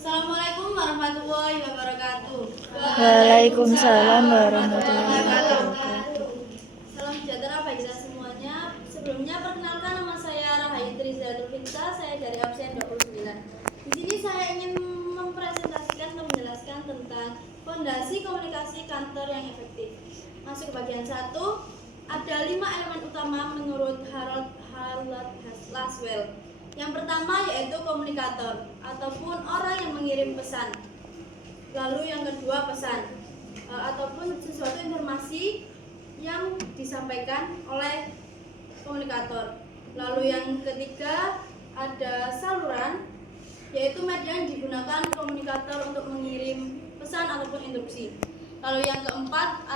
Assalamualaikum warahmatullahi wabarakatuh. Waalaikumsalam warahmatullahi wabarakatuh. Salam sejahtera bagi kita semuanya. Sebelumnya perkenalkan, nama saya Rahayu Trizatul Finta, saya dari absen 29. Di sini saya ingin mempresentasikan atau menjelaskan tentang fondasi komunikasi kantor yang efektif. Masuk ke bagian 1, ada 5 elemen utama menurut Harold Laswell. Yang pertama yaitu komunikator ataupun orang yang mengirim pesan. Lalu yang kedua pesan ataupun sesuatu informasi yang disampaikan oleh komunikator. Lalu yang ketiga ada saluran, yaitu media yang digunakan komunikator untuk mengirim pesan ataupun instruksi. Lalu yang keempat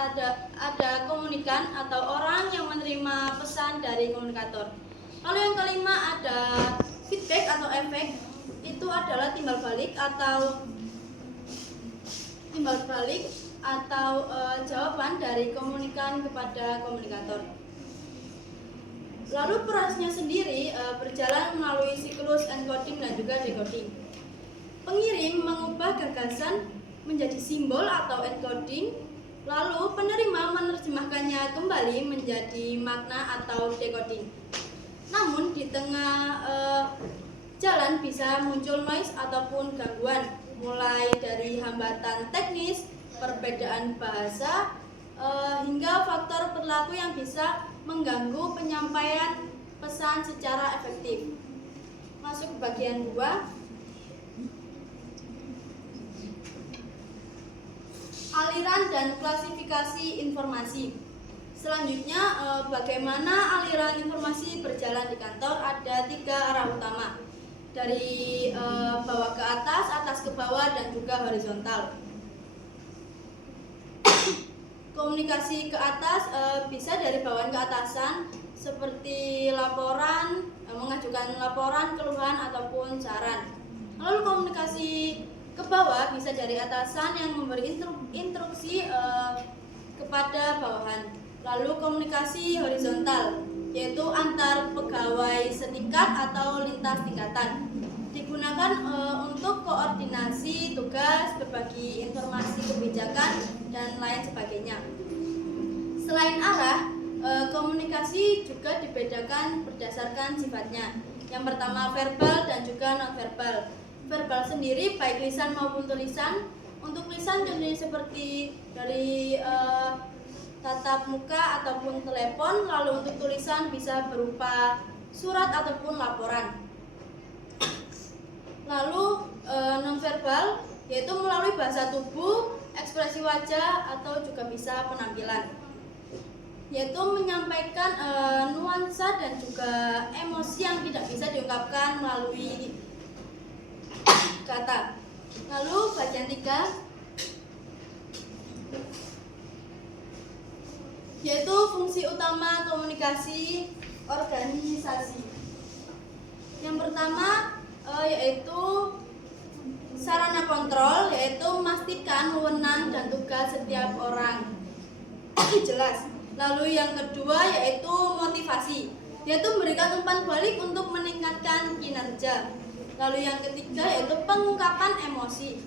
ada komunikan atau orang yang menerima pesan dari komunikator. Lalu yang kelima ada feedback atau efek, itu adalah timbal balik atau jawaban dari komunikan kepada komunikator. Lalu prosesnya sendiri berjalan melalui siklus encoding dan juga decoding. Pengirim mengubah gagasan menjadi simbol atau encoding, lalu penerima menerjemahkannya kembali menjadi makna atau decoding. Namun di tengah jalan bisa muncul noise ataupun gangguan, mulai dari hambatan teknis, perbedaan bahasa, hingga faktor perilaku yang bisa mengganggu penyampaian pesan secara efektif. Masuk ke bagian 2. Aliran dan klasifikasi informasi. Selanjutnya, bagaimana aliran informasi berjalan di kantor? Ada 3 arah utama, dari bawah ke atas, atas ke bawah, dan juga horizontal. Komunikasi ke atas bisa dari bawahan ke atasan, seperti laporan, mengajukan laporan, keluhan, ataupun saran. Lalu komunikasi ke bawah bisa dari atasan yang memberi instruksi kepada bawahan. Lalu komunikasi horizontal, yaitu antar pegawai setingkat atau lintas tingkatan. Digunakan untuk koordinasi tugas, berbagi informasi kebijakan, dan lain sebagainya. Selain arah, komunikasi juga dibedakan berdasarkan sifatnya. Yang pertama verbal dan juga non-verbal. Verbal sendiri baik lisan maupun tulisan. Untuk lisan contohnya seperti dari tatap muka ataupun telepon. Lalu untuk tulisan bisa berupa surat ataupun laporan. Lalu nonverbal yaitu melalui bahasa tubuh, ekspresi wajah, atau juga bisa penampilan, yaitu menyampaikan nuansa dan juga emosi yang tidak bisa diungkapkan melalui kata. Lalu bagian 3 yaitu fungsi utama komunikasi organisasi. Yang pertama yaitu sarana kontrol, yaitu memastikan wewenang dan tugas setiap orang jelas. Lalu yang kedua yaitu motivasi, yaitu memberikan umpan balik untuk meningkatkan kinerja. Lalu yang ketiga yaitu pengungkapan emosi,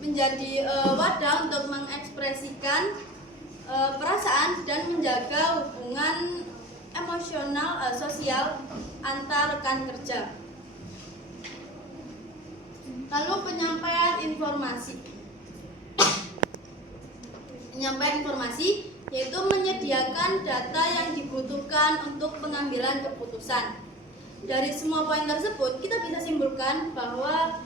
menjadi wadah untuk mengekspresikan perasaan dan menjaga hubungan emosional sosial antar rekan kerja. Lalu penyampaian informasi yaitu menyediakan data yang dibutuhkan untuk pengambilan keputusan. Dari semua poin tersebut kita bisa simpulkan bahwa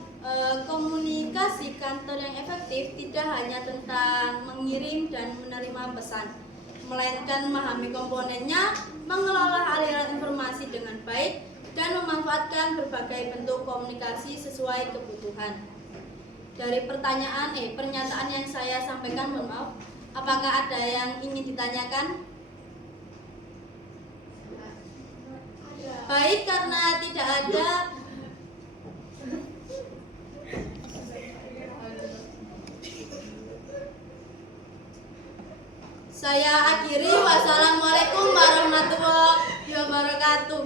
komunikasi kantor yang efektif tidak hanya tentang mengirim dan menerima pesan, melainkan memahami komponennya, mengelola aliran informasi dengan baik, dan memanfaatkan berbagai bentuk komunikasi sesuai kebutuhan. Dari pernyataan yang saya sampaikan, mohon maaf, apakah ada yang ingin ditanyakan? Baik, karena tidak ada, saya akhiri. Wassalamualaikum warahmatullahi wabarakatuh.